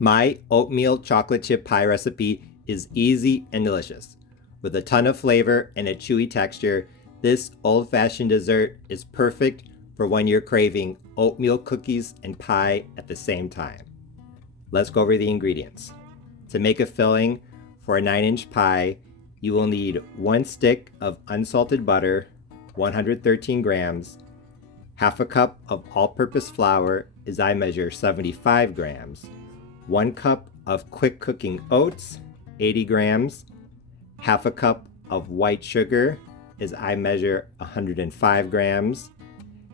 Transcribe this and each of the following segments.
My oatmeal chocolate chip pie recipe is easy and delicious. With a ton of flavor and a chewy texture, this old-fashioned dessert is perfect for when you're craving oatmeal cookies and pie at the same time. Let's go over the ingredients. To make a filling for a 9-inch pie, you will need 1 stick of unsalted butter, 113 grams, half a cup of all-purpose flour as I measure 75 grams, 1 cup of quick cooking oats, 80 grams, half a cup of white sugar as I measure 105 grams,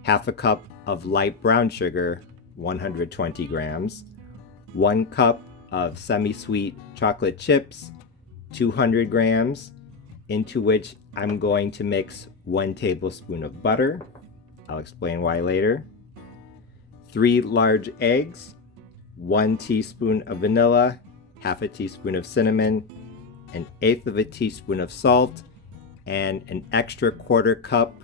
half a cup of light brown sugar, 120 grams, 1 cup of semi-sweet chocolate chips, 200 grams, into which I'm going to mix 1 tablespoon of butter. I'll explain why later. 3 large eggs, 1 teaspoon of vanilla, half a teaspoon of cinnamon, 1/8 of a teaspoon of salt, and an extra 1/4 cup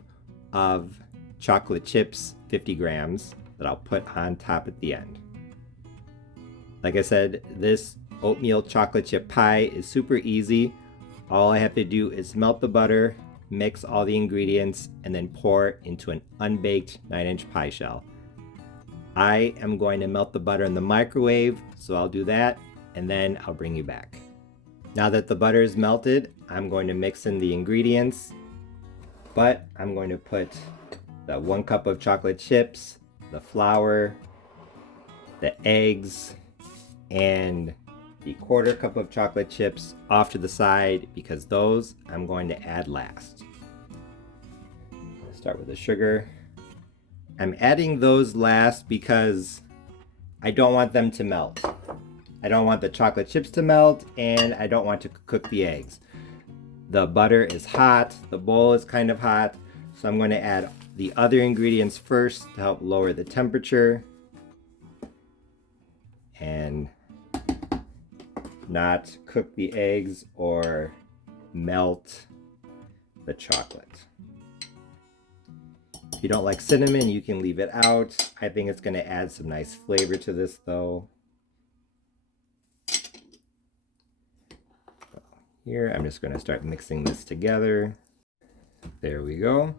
of chocolate chips, 50 grams, that I'll put on top at the end. Like I said, this oatmeal chocolate chip pie is super easy. All I have to do is melt the butter, mix all the ingredients, and then pour into an unbaked 9-inch pie shell. I am going to melt the butter in the microwave, so I'll do that, and then I'll bring you back. Now that the butter is melted, I'm going to mix in the ingredients, but I'm going to put the 1 cup of chocolate chips, the flour, the eggs, and the 1/4 cup of chocolate chips off to the side because those I'm going to add last. Start with the sugar. I'm adding those last because I don't want them to melt. I don't want the chocolate chips to melt, and I don't want to cook the eggs. The butter is hot, the bowl is kind of hot, so I'm going to add the other ingredients first to help lower the temperature and not cook the eggs or melt the chocolate. If you don't like cinnamon, you can leave it out. I think it's going to add some nice flavor to this though. Here, I'm just going to start mixing this together. There we go.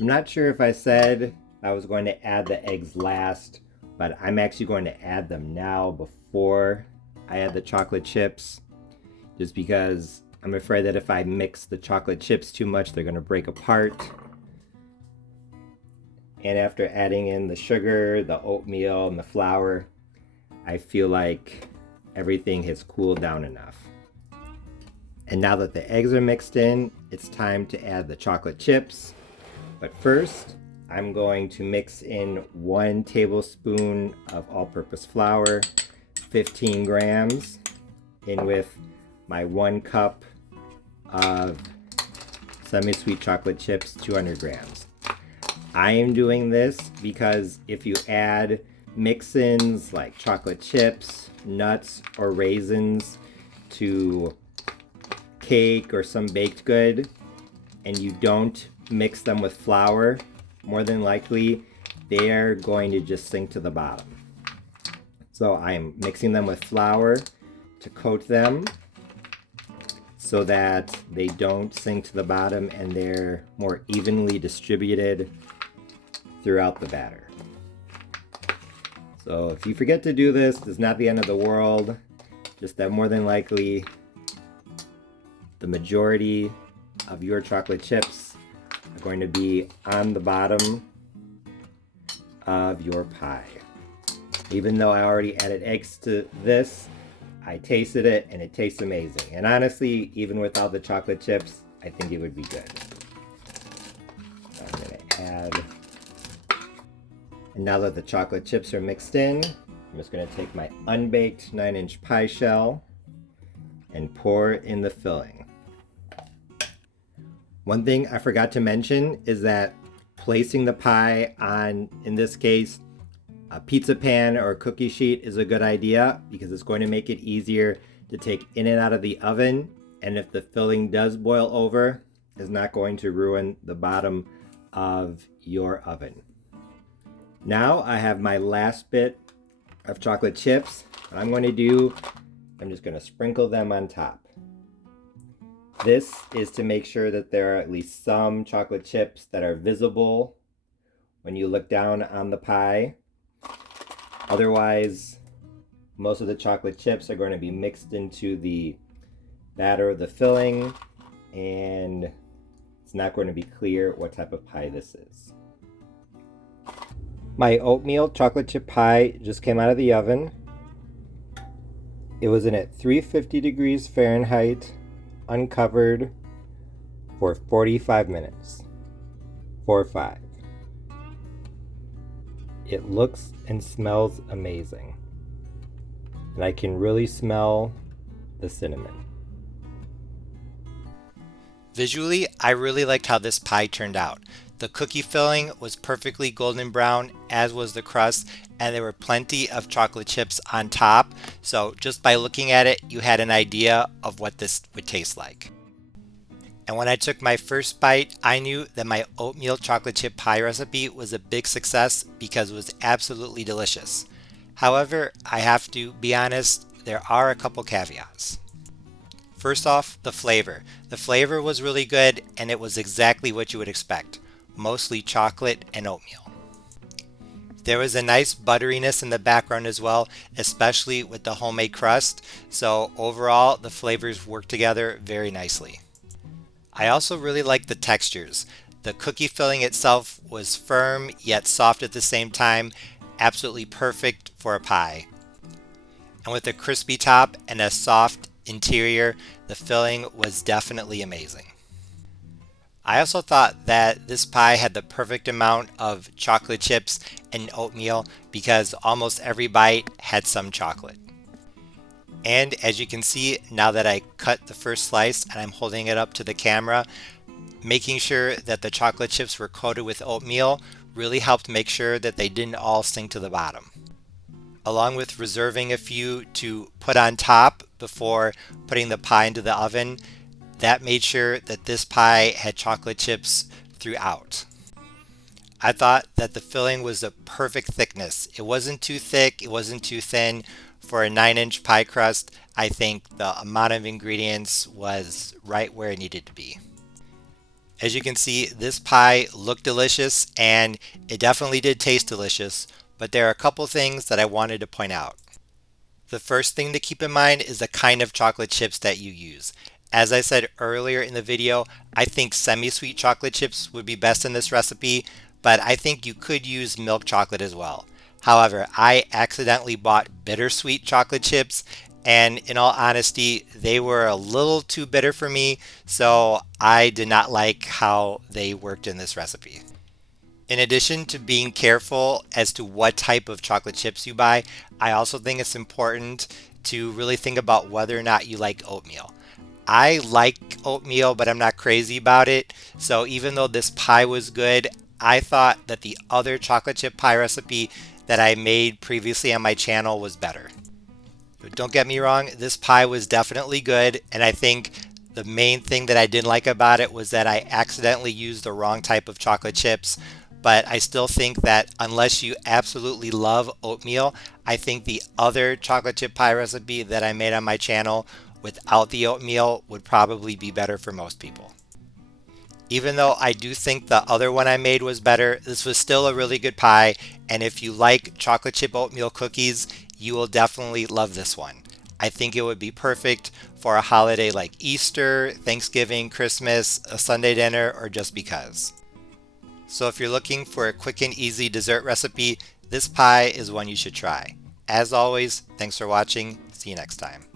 I'm not sure if I said I was going to add the eggs last, but I'm actually going to add them now before I add the chocolate chips, just because I'm afraid that if I mix the chocolate chips too much, they're going to break apart. And after adding in the sugar, the oatmeal, and the flour, I feel like everything has cooled down enough. And now that the eggs are mixed in, it's time to add the chocolate chips. But first, I'm going to mix in 1 tablespoon of all-purpose flour, 15 grams, in with my 1 cup of semi-sweet chocolate chips, 200 grams. I am doing this because if you add mix-ins like chocolate chips, nuts, or raisins to cake or some baked good, and you don't mix them with flour, more than likely they are going to just sink to the bottom. So I am mixing them with flour to coat them so that they don't sink to the bottom and they're more evenly distributed throughout the batter. So if you forget to do this, it's not the end of the world, just that more than likely the majority of your chocolate chips are going to be on the bottom of your pie. Even though I already added eggs to this, I tasted it and it tastes amazing. And honestly, even without the chocolate chips, I think it would be good. So I'm going to add, and now that the chocolate chips are mixed in, I'm just going to take my unbaked 9-inch pie shell and pour in the filling. One thing I forgot to mention is that placing the pie on, in this case, a pizza pan or a cookie sheet is a good idea because it's going to make it easier to take in and out of the oven, and if the filling does boil over, it's not going to ruin the bottom of your oven. Now I have my last bit of chocolate chips What I'm going to do, I'm just going to sprinkle them on top. This is to make sure that there are at least some chocolate chips that are visible when you look down on the pie. Otherwise, most of the chocolate chips are going to be mixed into the batter of the filling, and it's not going to be clear what type of pie this is. My oatmeal chocolate chip pie just came out of the oven. It was in at 350 degrees Fahrenheit, uncovered, for 45 minutes. 4-5. It looks and smells amazing. And I can really smell the cinnamon. Visually, I really liked how this pie turned out. The cookie filling was perfectly golden brown, as was the crust, and there were plenty of chocolate chips on top. So just by looking at it, you had an idea of what this would taste like. And when I took my first bite, I knew that my oatmeal chocolate chip pie recipe was a big success because it was absolutely delicious. However, I have to be honest, there are a couple caveats. First off, the flavor. The flavor was really good, and it was exactly what you would expect. Mostly chocolate and oatmeal. There was a nice butteriness in the background as well, especially with the homemade crust. So overall, the flavors work together very nicely. I also really liked the textures. The cookie filling itself was firm yet soft at the same time, absolutely perfect for a pie. And with a crispy top and a soft interior, the filling was definitely amazing. I also thought that this pie had the perfect amount of chocolate chips and oatmeal because almost every bite had some chocolate. And as you can see, now that I cut the first slice and I'm holding it up to the camera, making sure that the chocolate chips were coated with oatmeal really helped make sure that they didn't all sink to the bottom. Along with reserving a few to put on top before putting the pie into the oven, that made sure that this pie had chocolate chips throughout. I thought that the filling was the perfect thickness. It wasn't too thick, it wasn't too thin. For a 9-inch pie crust, I think the amount of ingredients was right where it needed to be. As you can see, this pie looked delicious and it definitely did taste delicious, but there are a couple things that I wanted to point out. The first thing to keep in mind is the kind of chocolate chips that you use. As I said earlier in the video, I think semi-sweet chocolate chips would be best in this recipe, but I think you could use milk chocolate as well. However, I accidentally bought bittersweet chocolate chips, and in all honesty, they were a little too bitter for me, so I did not like how they worked in this recipe. In addition to being careful as to what type of chocolate chips you buy, I also think it's important to really think about whether or not you like oatmeal. I like oatmeal, but I'm not crazy about it. So even though this pie was good, I thought that the other chocolate chip pie recipe that I made previously on my channel was better. But don't get me wrong, this pie was definitely good, and I think the main thing that I didn't like about it was that I accidentally used the wrong type of chocolate chips. But I still think that unless you absolutely love oatmeal, I think the other chocolate chip pie recipe that I made on my channel without the oatmeal would probably be better for most people. Even though I do think the other one I made was better, this was still a really good pie, and if you like chocolate chip oatmeal cookies, you will definitely love this one. I think it would be perfect for a holiday like Easter, Thanksgiving, Christmas, a Sunday dinner, or just because. So if you're looking for a quick and easy dessert recipe, this pie is one you should try. As always, thanks for watching. See you next time.